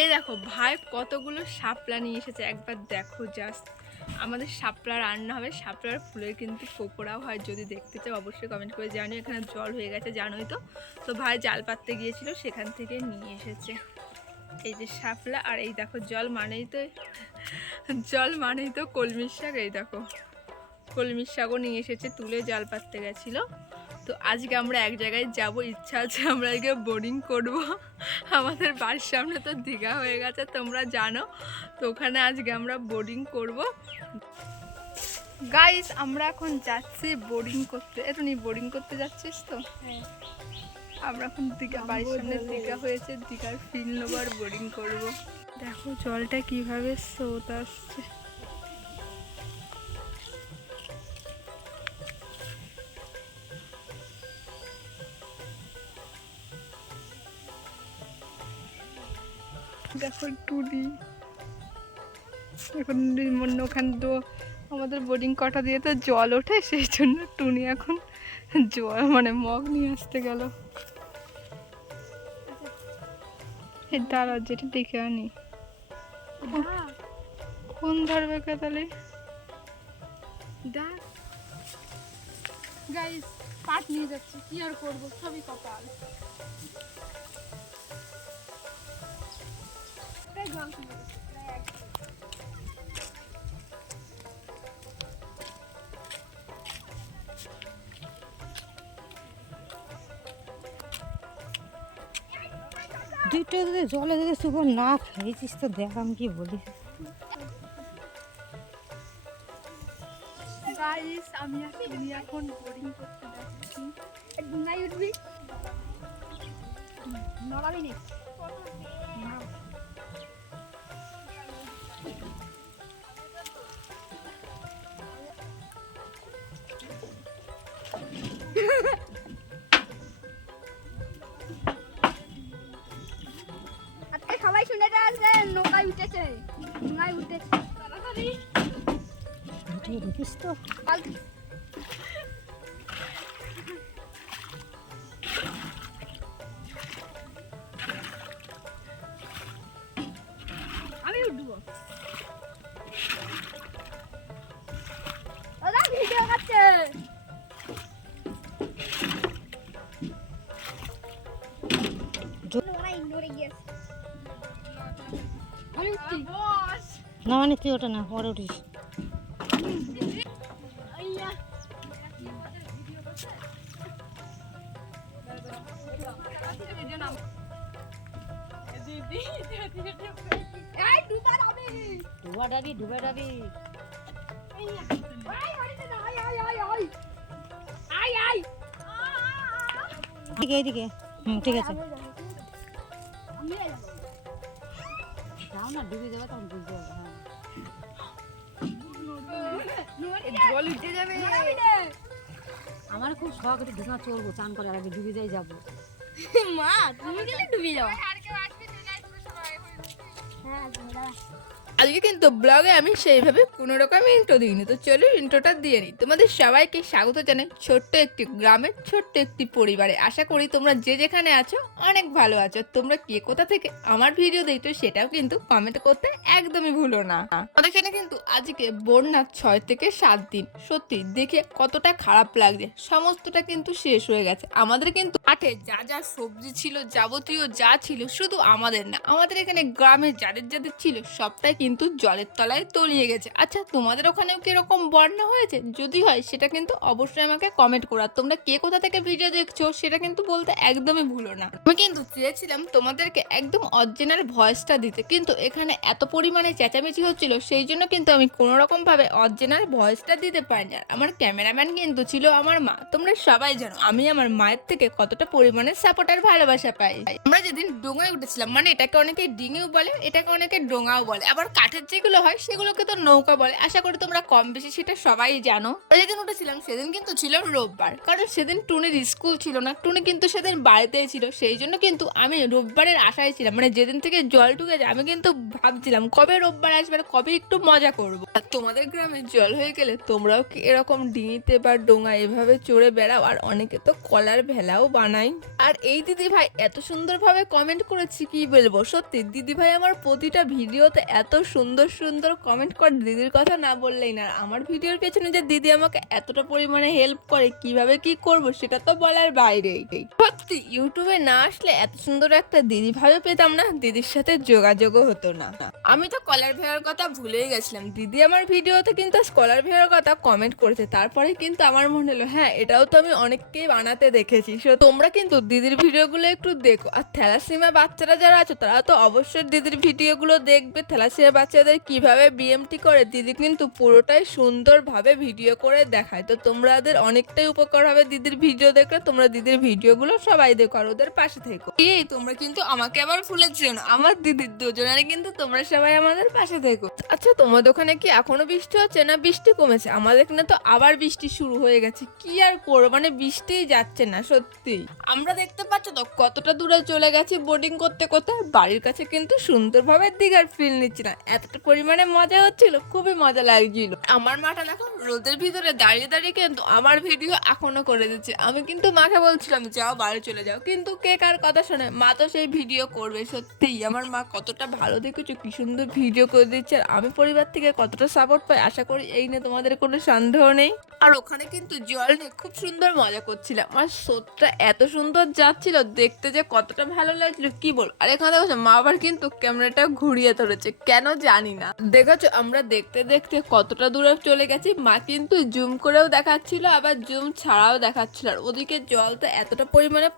এই দেখো ভাই কতগুলো শাপলা নিয়ে এসেছে, একবার দেখো জাস্ট আমাদের শাপলা রান্না হবে, শাপলার ফুলের কিন্তু পকোড়াও হয়, যদি দেখতে চাও অবশ্যই কমেন্ট করে জানিও, এখানে জল হয়ে গেছে জানোই তো। তো ভাই জাল পাততে গিয়েছিল, সেখান থেকে নিয়ে এসেছে। এই যে শাপলা, আর এই দেখো, জল মানেই তো, জল মানেই তো কলমির শাক, এই দেখো। কলমির শাকও নিয়ে এসেছে, তুলে জাল পাততে গেছিল। তো আজকে আমরা এক জায়গায় যাব ইচ্ছা আছে আমরা আজকে বোরিং করব। আমাদের বাড়ির সামনে তো দীঘা হয়ে গেছে তোমরা জানো। তো ওখানে আজকে আমরা বোরিং করব। গাইস আমরা এখন যাচ্ছি বোরিং করতে। এত নি বোরিং করতে যাচ্ছিস তো? আমরা এখন দীঘা বাড়ির সামনে দীঘা হয়েছে দীঘার ফিল নেব আর বোরিং করব। দেখো জলটা কীভাবে স্রোত আসছে। দেখো টুলি এখন মনে ওখানে তো আমাদের বোর্ডিং কটা দিয়ে তো জল ওঠে সেই জন্য টুনি এখন জল মানে মগ নিয়ে আসতে গেল। এই দাঁড়া যেটা দেখে আনি। কোন ধরবে কে তাহলে? দেখ। গাইস পাট নিয়ে যাচ্ছি কি আর করব? সবই কপাল। দুইটা যদি জলে যদি শুভ না খেয়েছিস তো দেখ আমি কি বলি। গাইস আমি এখন বোরিং করতে যাচ্ছি। নাই উঠবি। নড়াবি নে। তাড়াতাড়ি ভিডিও দেখিস তো না মানে তুই ওটা না পরে উঠিস। ডুবা হুম ঠিক আছে। যাও না ডুবে যাবে তখন বুঝতে হবে জল উঠে যাবে আমার খুব শখ একটু ঢুকা চলবো চান করে আর আগে ডুবে যাই যাব। মা তুমি গেলে ডুবে যাও। হ্যাঁ আজকে কিন্তু ব্লগে আমি সেইভাবে কোনো রকম ইন্ট্রো দিইনি। তো চলো ইন্ট্রোটা দিয়ে নিই তোমাদের সবাইকে স্বাগত জানাই ছোট্ট একটি গ্রামের, ছোট্ট একটি পরিবারে। আশা করি তোমরা যে যেখানে আছো অনেক ভালো আছো। তোমরা কে কোথা থেকে আমার ভিডিও দেখছ সেটাও কিন্তু কমেন্ট করতে একদমই ভুলো না। আমাদের এখানে কিন্তু আজকে বন্যা ছয় থেকে সাত দিন। সত্যি, দেখে কতটা খারাপ লাগছে। সমস্তটা কিন্তু শেষ হয়ে গেছে। আমাদের কিন্তু মাঠে যা যা সবজি ছিল, যাবতীয় যা ছিল, শুধু আমাদের না, আমাদের এখানে গ্রামে যাদের যাদের ছিল, সবটাই কিন্তু জলের তলায় তলিয়ে গেছে। আচ্ছা তোমাদের ওখানেও কীরকম বন্যা হয়েছে? যদি হয়, সেটা কিন্তু অবশ্যই আমাকে কমেন্ট করো। আর তোমরা কে কোথা থেকে ভিডিও দেখছ, সেটা কিন্তু বলতে একদমই ভুলো না। আমি কিন্তু চেয়েছিলাম তোমাদেরকে একদম অরিজিনাল ভয়েসটা দিতে। কিন্তু এখানে এত পরিমাণে চেঁচামেচি হচ্ছিল, সেই জন্য কিন্তু আমি কোনো রকম ভাবে অরিজিনাল ভয়েসটা দিতে পারিনি। আর আমার ক্যামেরাম্যান কিন্তু ছিল আমার মা। তোমরা সবাই জানো, আমি আমার মায়ের থেকে কতটা পরিমাণে সাপোর্ট আর ভালোবাসা পাই। আমরা যেদিন ডোঙায় উঠেছিলাম মানে এটাকে অনেকে ডিঙেও বলে, এটাকে অনেকে ডোঙাও বলে। আবার কাঠের যেগুলো হয় সেগুলোকে তো নৌকা বলে। আশা করি তোমরা কম বেশি সেটা সবাই জানো। যেদিন উঠেছিলাম সেদিন কিন্তু ছিল রোববার। কারণ সেদিন টুনির স্কুল ছিল না। টুনি কিন্তু সেদিন বাড়িতেই ছিল। সেই জন্য কিন্তু আমি রোববারের আশায় ছিলাম। মানে যেদিন থেকে জল ঢুকে যায় আমি কিন্তু ভাবছিলাম কবে রোববার আসবে আর কবে একটু মজা করব। আর তোমাদের গ্রামে জল হয়ে গেলে তোমরাও কি এরকম ডিঙিতে বা ডোঙা এভাবে চড়ে বেড়াও? আর অনেকে তো কলার ভেলাও বানায়। আর এই দিদি ভাই এত সুন্দরভাবে কমেন্ট করেছি কি বলব? সত্যি দিদি ভাই আমার প্রতিটা ভিডিওতে এত সুন্দর সুন্দর কমেন্ট করে দিদির কথা না বললেই না। আমার ভিডিওর পেছনে যে দিদি আমাকে এতটা পরিমাণে হেল্প করে কীভাবে কি করব সেটা তো বলার বাইরেই সত্যি ইউটিউবে না আসলে এত সুন্দর একটা দিদি ভাইও পেতাম না দিদির সাথে যোগাযোগও হতো না। আমি তো কলার ভেয়ার কথা ভুলেই গেছিলাম। দিদি আমার ভিডিওতে কিন্তু স্কলার ভেয়ার কথা কমেন্ট করেছে তারপরে কিন্তু আমার মনে হলো হ্যাঁ এটাও তো আমি অনেককেই বানাতে দেখেছি। So, তোমরা কিন্তু দিদির ভিডিওগুলো একটু দেখো। আর থ্যালাসিমা বাচ্চারা যারা আছে তারা তো অবশ্যই দিদির ভিডিওগুলো দেখবে থ্যালাসিমা বাচ্চাদের কীভাবে বিএমটি করে, দিদি কিন্তু পুরোটাই সুন্দরভাবে ভিডিও করে দেখায়। তো তোমাদের অনেকটাই উপকার হবে দিদির ভিডিও দেখলে, তোমরা দিদির ভিডিওগুলো সবাই দেখো আর ওদের পাশে থেকো। এই, তোমরা কিন্তু আমাকে আবার যেও না আমার দিদির দুজনের কিন্তু তোমরা সবাই আমাদের পাশে থেকো। আচ্ছা তোমাদের ওখানে কি এখনও বৃষ্টি হচ্ছে না বৃষ্টি কমেছে? আমাদের এখানে তো আবার বৃষ্টি শুরু হয়ে গেছে, কি আর করব? মানে বৃষ্টিই যাচ্ছে না, সত্যি। আমরা দেখতে পাচ্ছ তো কতটা দূরে চলে গেছি বোর্ডিং করতে করতে বাড়ির কাছে কিন্তু সুন্দরভাবে দিঘার ফিল নিচ্ছি না। এতটা পরিমাণে মজা হচ্ছিল, খুবই মজা লাগছিল। আমার মাটা দেখো, রোদের ভিতরে দাঁড়িয়ে দাঁড়িয়ে কিন্তু আমার ভিডিও এখনও করে দিচ্ছে। আমি কিন্তু মাকে বলছিলাম, যাও বাড়ি চলে যাও। কিন্তু কে কার কথা শোনে? মা তো সেই ভিডিও করবে, সত্যিই। আমার মা কতটা ভালো দেখেছ, কি সুন্দর ভিডিও করে দিচ্ছে। আর আমি পরিবার থেকে কতটা সাপোর্ট পাই, আশা করি এই নিয়ে তোমাদের কোনো সন্দেহ নেই। আর ওখানে কিন্তু জল নিয়ে খুব সুন্দর মজা করছিলাম। আর স্রোতটা এত সুন্দর যাচ্ছিল, দেখতে যে কতটা ভালো লাগছিল, কি বল? আর এখানে দেখো, মা আবার কিন্তু ক্যামেরাটা ঘুরিয়ে ধরেছে। কেন জানি না। দেখেছ, আমরা দেখতে দেখতে কতটা দূরে চলে গেছি, মা কিন্তু জুম করেও দেখাচ্ছিল, আবার জুম ছাড়াও দেখাচ্ছিল। আর ওদিকে জলটা এতটা পরিমাণে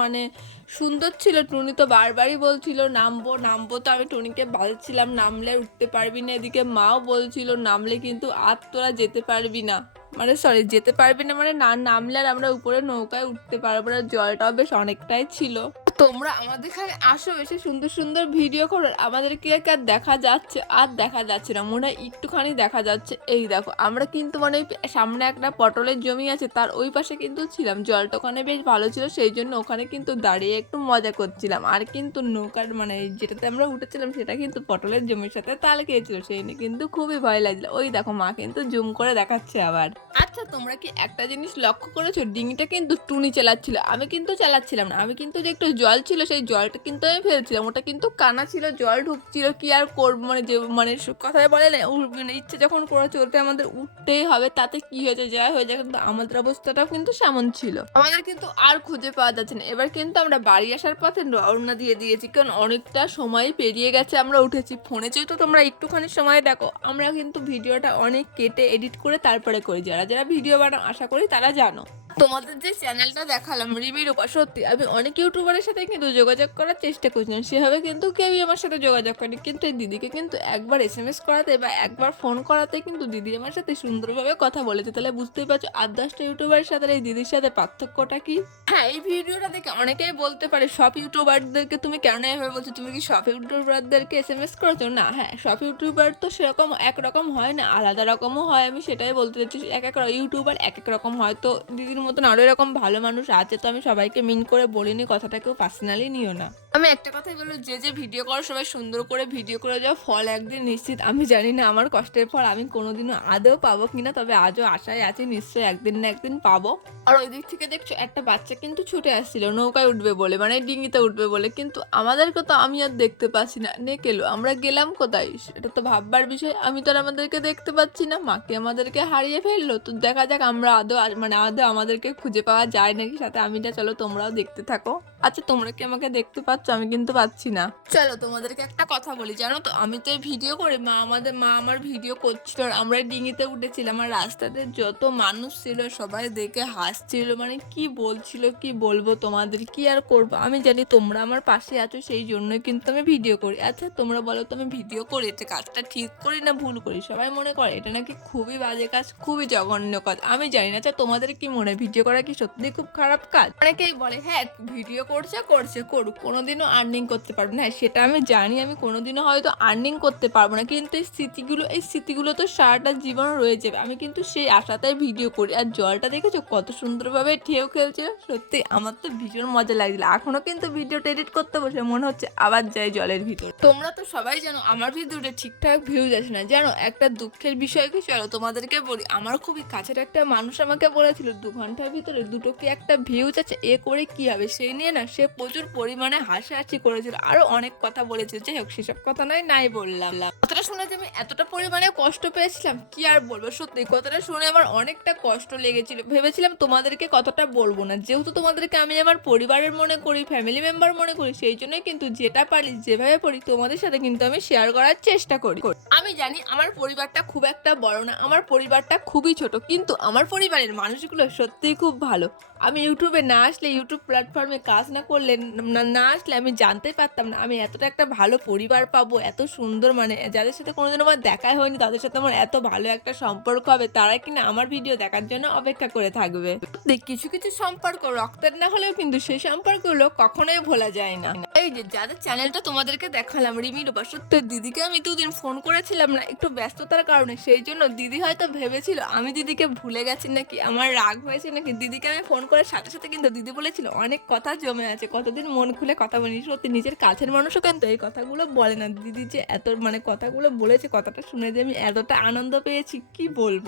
মানে সুন্দর ছিল, টুনি তো বারবারই বলছিল, নামবো নামবো। তো আমি টুনিকে বলছিলাম, নামলে উঠতে পারবি না। এদিকে মাও বলছিল, নামলে কিন্তু আর তোরা যেতে পারবি না। মানে সরি যেতে পারবি না মানে না নামলে আর আমরা উপরে নৌকায় উঠতে পারব না, জলটাও বেশ অনেকটাই ছিল। তোমরা আমাদের এখানে আসো, এসে সুন্দর সুন্দর ভিডিও করো। আমাদেরকে আর দেখা যাচ্ছে, আর দেখা যাচ্ছে না, মনে হয় একটুখানি দেখা যাচ্ছে। এই দেখো, আমরা কিন্তু মানে সামনে একটা পটলের জমি আছে, তার ওই পাশে কিন্তু ছিলাম। জলটা ওখানে বেশ ভালো ছিল, সেই জন্য ওখানে কিন্তু দাঁড়িয়ে একটু মজা করছিলাম। আর কিন্তু নৌকার মানে যেটাতে আমরা উঠেছিলাম, সেটা কিন্তু পটলের জমির সাথে তাল খেয়েছিল, সেই নিয়ে কিন্তু খুবই ভয় লাগছিল। ওই দেখো, মা কিন্তু জুম করে দেখাচ্ছে আবার। আচ্ছা তোমরা কি একটা জিনিস লক্ষ্য করেছ? ডিঙিটা কিন্তু টুনি চালাচ্ছিল। আমি কিন্তু চালাচ্ছিলাম না, আমি কিন্তু যে একটু জল ছিল, সেই জলটা কিন্তু আমি ফেলছিলাম। ওটা কিন্তু কানা ছিল, জল ঢুকছিল, কি আর করব? মানে যে মানে কথায় বলে না মানে ইচ্ছে যখন করে চলতে আমাদের উঠতেই হবে, তাতে কি হয়েছে? যা হয়ে যায় কিন্তু আমাদের অবস্থাটাও কিন্তু সেমন ছিল। আমাদের কিন্তু আর খুঁজে পাওয়া যাচ্ছে না। এবার কিন্তু আমরা বাড়ি আসার পথে রওনা দিয়ে দিয়েছি, কারণ অনেকটা সময় পেরিয়ে গেছে, আমরা উঠেছি ফোনে। যেহেতু তোমরা একটুখানি সময় দেখো, আমরা কিন্তু ভিডিওটা অনেক কেটে, এডিট করে তারপরে করি। যারা যারা ভিডিও বানাও, আশা করি তারা জানো। তোমাদের যে চ্যানেলটা দেখালাম, রিমির উপর, সত্যি, আমি অনেক ইউটিউবারের সাথে কিন্তু যোগাযোগ করার চেষ্টা করছিলাম। সেভাবে কিন্তু কেউই আমার সাথে যোগাযোগ করেনি। কিন্তু এই দিদিকে কিন্তু একবার এস এম এস করাতে বা একবার ফোন করাতে কিন্তু দিদি আমার সাথে সুন্দরভাবে কথা বলেছে। তাহলে বুঝতেই পারছ, আট দশটা ইউটিউবারের সাথে এই দিদির সাথে পার্থক্যটা কি? হ্যাঁ এই ভিডিওটা দেখে অনেকেই বলতে পারে, সব ইউটিউবারদেরকে তুমি কেন এভাবে বলছো? তুমি কি সব ইউটিউবারদেরকে এস এম এস করেছ? না হ্যাঁ সব ইউটিউবার তো সেরকম একরকম হয় না, আলাদা রকমও হয়, আমি সেটাই বলতে চাইছি। এক এক ইউটিউবার এক এক রকম হয়। তো দিদির মতন আরও এরকম ভালো মানুষ আছে, তো আমি সবাইকে মিন করে বলিনি কথাটা কেউ পার্সোনালি নিও না। আমি একটা কথাই বলব যে যে ভিডিও করো সবাই সুন্দর করে ভিডিও করে যাও ফল একদিন নিশ্চিত, আমি জানি না আমার কষ্টের ফল, আমি কোনোদিনও আদৌ পাবো কিনা, তবে আজও আশায় আছি নিশ্চয়ই একদিন না একদিন পাবো। আর ওই দিক থেকে দেখছ, একটা বাচ্চা কিন্তু ছুটে আসছিল, নৌকায় উঠবে বলে মানে ডিঙিতে উঠবে বলে, কিন্তু আমাদেরকে তো আমি আর দেখতে পাচ্ছি না। নে কেলো, আমরা গেলাম কোথায়? এটা তো ভাববার বিষয়, আমি তো আর আমাদেরকে দেখতে পাচ্ছি না মাকে আমাদেরকে হারিয়ে ফেলল? তো দেখা যাক, আমরা আদৌ মানে আদৌ আমাদেরকে খুঁজে পাওয়া যায় নাকি? সাথে আমিটা চলো তোমরাও দেখতে থাকো। আচ্ছা তোমরা কি আমাকে দেখতে পাচ্ছ? আমি কিন্তু পাচ্ছি না। চলো, তোমাদেরকে একটা কথা বলি, জানো তো? আমি তো ভিডিও করে মা আমাদের, মা আমার ভিডিও করছিল আমরা ডিঙিতে উঠেছিলাম, আর রাস্তাতে যত মানুষ ছিল, সবাই দেখে হাসছিল মানে কি বলছিল, কি বলব তোমাদের, কি আর করব? আমি জানি তোমরা আমার পাশে আছো, সেই জন্যই কিন্তু আমি ভিডিও করি। আচ্ছা তোমরা বলো তো আমি ভিডিও করি, এটা কাজটা ঠিক করি না ভুল করি? সবাই মনে করে, এটা নাকি খুবই বাজে কাজ, খুবই জঘন্য কাজ। আমি জানি না আচ্ছা তোমাদের কি মনে ভিডিও করা কি সত্যি খুব খারাপ কাজ? অনেকেই বলে হ্যাঁ ভিডিও করছে করছে, করুক, কোনোদিন কোনোদিনও আর্নিং করতে পারব না। হ্যাঁ সেটা আমি জানি, আমি কোনোদিনও হয়তো আর্নিং করতে পারব না। কিন্তু এই স্মৃতিগুলো এই স্মৃতিগুলো তো সারাটা জীবন রয়ে যাবে। আমি কিন্তু সেই আশাতেই ভিডিও করি। আর জলটা দেখেছ? কত সুন্দরভাবে ঢেউ খেলছিল সত্যি, আমার তো ভীষণ মজা লাগছিল। এখনও কিন্তু ভিডিওটা এডিট করতে বসে মনে হচ্ছে আবার যাই জলের ভিতর। তোমরা তো সবাই জানো, আমার ভিডিওটা ঠিকঠাক ভিউজ আসে না। জানো, একটা দুঃখের বিষয় কি? চলো তোমাদেরকে বলি। আমার খুবই কাছের একটা মানুষ আমাকে বলেছিল, দু ঘণ্টার ভিতরে দুটো কি একটা ভিউজ আছে, এ করে কি হবে? সেই নিয়ে না, সে প্রচুর পরিমাণে হাসাহাসি করেছিল আরও অনেক কথা বলেছিল যাই হোক, সেসব কথা নয়, নাই বললাম। কথাটা শুনে যে আমি এতটা পরিমাণে কষ্ট পেয়েছিলাম, কি আর বলব? সত্যি, কথাটা শুনে আমার অনেকটা কষ্ট লেগেছিল। ভেবেছিলাম তোমাদেরকে কতটা বলব না। যেহেতু তোমাদেরকে আমি আমার পরিবারের মনে করি ফ্যামিলি মেম্বার মনে করি, সেই জন্যই কিন্তু যেটা পারি, যেভাবে পড়ি তোমাদের সাথে কিন্তু আমি শেয়ার করার চেষ্টা করি। আমি জানি আমার পরিবারটা খুব একটা বড় না, আমার পরিবারটা খুবই ছোট, কিন্তু আমার পরিবারের মানুষগুলো সত্যিই খুব ভালো। আমি ইউটিউবে না আসলে ইউটিউব প্ল্যাটফর্মে কাজ না করলে, না না আসলে আমি জানতেই পারতাম না, আমি এতটা একটা ভালো পরিবার পাবো, এত সুন্দর মানে যাদের সাথে কোনোদিন আমার দেখাই হয়নি, তাদের সাথে আমার এত ভালো একটা সম্পর্ক হবে, তারা কিনা আমার ভিডিও দেখার জন্য অপেক্ষা করে থাকবে। কিছু কিছু সম্পর্ক, রক্তের না হলেও কিন্তু সেই সম্পর্কগুলো কখনোই ভোলা যায় না। এই যে, যাদের চ্যানেলটা তোমাদেরকে দেখালাম, রিমি, রূপা, সত্য, দিদিকে আমি দুদিন ফোন করেছিলাম না, একটু ব্যস্ততার কারণে, সেই জন্য দিদি হয়তো ভেবেছিল, আমি দিদিকে ভুলে গেছি নাকি? আমার রাগ হয়েছে নাকি? দিদিকে আমি ফোন করার সাথে সাথে কিন্তু দিদি বলেছিল, অনেক কথা জমে আছে, কতদিন মন খুলে কথা বলি সত্যি নিজের কাছের মানুষও কিন্তু এই কথাগুলো বলে না। দিদি যে এত মানে কথাগুলো বলেছে, কথাটা শুনে যে আমি এতটা আনন্দ পেয়েছি, কি বলব?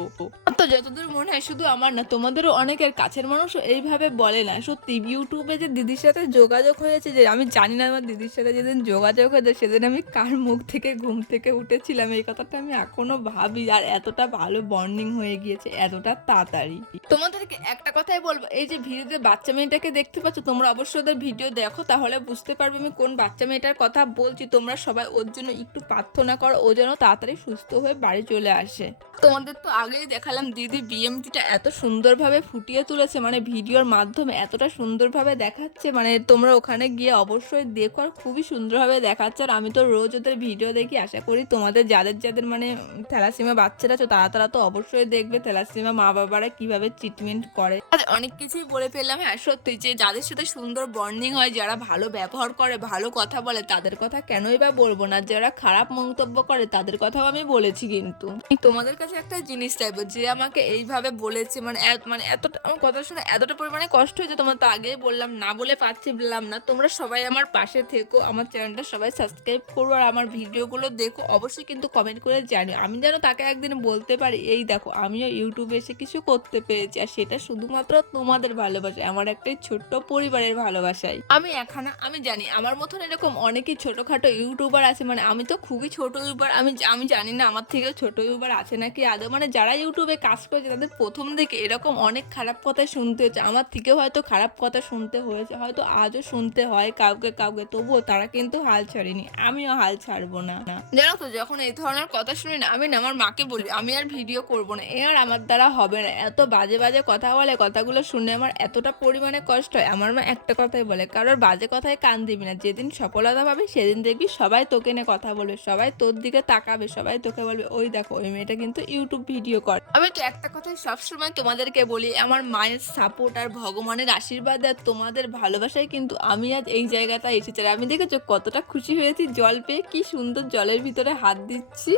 তো যতদূর মনে হয় শুধু আমার না, তোমাদেরও অনেকের কাছের মানুষও এইভাবে বলে না। সত্যি ইউটিউবে যে দিদির সাথে যোগাযোগ হয়েছে যে, আমি জানি না আমার দিদির সাথে যেদিন যোগাযোগ হয়েছে, সেদিন আমি কার মুখ থেকে, ঘুম থেকে উঠেছিলাম, এই কথাটা আমি এখনও ভাবি। আর এতটা ভালো বন্ডিং হয়ে গিয়েছে, এতটা তাড়াতাড়ি। তোমাদেরকে একটা কথাই বলব, এই যে ভিডিওতে বাচ্চা মেয়েটাকে দেখতে পাচ্ছ, তোমরা অবশ্যই ওদের ভিডিও দেখো, তাহলে বুঝতে পারবে আমি কোন বাচ্চা মেয়েটার কথা বলছি। তোমরা সবাই ওর জন্য একটু প্রার্থনা করো, ও যেন তাড়াতাড়ি সুস্থ হয়ে বাড়ি চলে আসে। তোমাদের তো আগেই দেখালাম দিদি বিএমটিটা এত সুন্দরভাবে ফুটিয়ে তুলেছে মানে ভিডিওর মাধ্যমে এতটা সুন্দরভাবে দেখাচ্ছে মানে তোমরা ওখানে গিয়ে অবশ্যই দেখো আর খুবই সুন্দরভাবে দেখাচ্ছে। আর আমি তো রোজ ওদের ভিডিও দেখি, আশা করি তোমাদের যাদের যাদের মানে থ্যালাসিমা বাচ্চারা আছে, তারা তারা তো অবশ্যই দেখবে থ্যালাসিমা মা বাবারা কীভাবে ট্রিটমেন্ট করে। আর অনেক কিছুই বলে ফেললাম হ্যাঁ সত্যি যে যাদের সাথে সুন্দর বন্ডিং হয়, যারা ভালো ব্যবহার করে, ভালো কথা বলে, তাদের কথা কেনই বা বলব না। যারা খারাপ মন্তব্য করে, তাদের কথাও আমি বলেছি কিন্তু। তোমাদের কাছে একটা জিনিস চাইব, যে আমাকে এইভাবে বলেছে মানে মানে এতটা, আমার কথা শুনে এতটা পরিমাণে কষ্ট হয়েছে তোমার, তো আগেই বললাম, না বলে পাচ্ছি বললাম না। তোমরা সবাই আমার পাশে থেকো, আমার চ্যানেলটা সবাই সাবস্ক্রাইব করো, আর আমার ভিডিওগুলো দেখো, অবশ্যই কিন্তু কমেন্ট করে জানি আমি যেন তাকে একদিন বলতে পারি, এই দেখো, আমিও ইউটিউবে এসে কিছু করতে পেরেছি, আর সেটা শুধুমাত্র তোমাদের ভালোবাসায়, আমার একটাই ছোট্ট পরিবারের ভালোবাসায় আমি এখানে আমি জানি, আমার মতন এরকম অনেকই ছোটোখাটো ইউটিউবার আছে মানে আমি তো খুবই ছোট ইউটিউবার, আমি আমি জানি না আমার থেকে ছোট ইউটিউবার আছে নাকি আদৌ মানে যারা ইউটিউবে কাজ করছে তাদের প্রথম থেকে এরকম অনেক খারাপ কথা শুনতে হচ্ছে, আমার থেকেও হয়তো খারাপ কথা শুনতে হয়েছে, হয়তো আজও শুনতে হয় কাউকে কাউকে, তবুও তারা কিন্তু হাল ছাড়েনি, আমিও হাল ছাড়বো না। জানো তো, যখন এই ধরনের কথা শুনি না, আমি না আমার মাকে বলি, আমি আর ভিডিও করব না, এ আর আমার দ্বারা হবে না, এত বাজে বাজে কথা বলে, কথাগুলো শুনে আমার এতটা পরিমাণে কষ্ট হয়, আমার মা একটা কথাই বলে, কারোর বাজে কথায় কান দিবি না। যেদিন সফলতা পাবি, সেদিন দেখবি সবাই তোকে নিয়ে কথা বলবে, সবাই তোর দিকে তাকাবে, সবাই তোকে বলবে, ওই দেখো, ওই মেয়েটা কিন্তু ইউটিউব ভিডিও করে। আমি তো একটা কথাই সবসময় তোমাদেরকে বলি, আমার মায়ের সাপোর্ট আর ভগবানের আশীর্বাদ আর তোমাদের ভালোবাসায় কিন্তু আমি আজ এই জায়গাটা এসেছি। আর আমি দেখেছ কতটা খুশি হয়েছি, জল পেয়ে কি সুন্দর জলের ভিতরে হাত দিচ্ছি।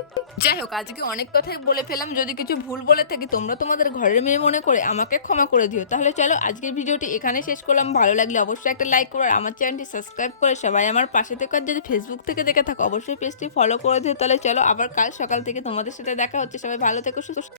যাই হোক, আজকে অনেক কথাই বলে ফেলাম যদি কিছু ভুল বলে থাকি, তোমরা তোমাদের ঘরের মেয়ে মনে করে আমাকে ক্ষমা করে দিও। তাহলে চলো, আজকের ভিডিওটি এখানে শেষ করলাম। ভালো লাগলে অবশ্যই একটা লাইক করো আর আমার চ্যানেলটি সাবস্ক্রাইব করে সবাই আমার পাশে থেকে যদি ফেসবুক থেকে দেখে থাকো, অবশ্যই পেজটি ফলো করে দিও। তাহলে চলো আবার কাল সকাল থেকে তোমাদের সাথে দেখা হচ্ছে। সবাই ভালো থেকো, সুস্থ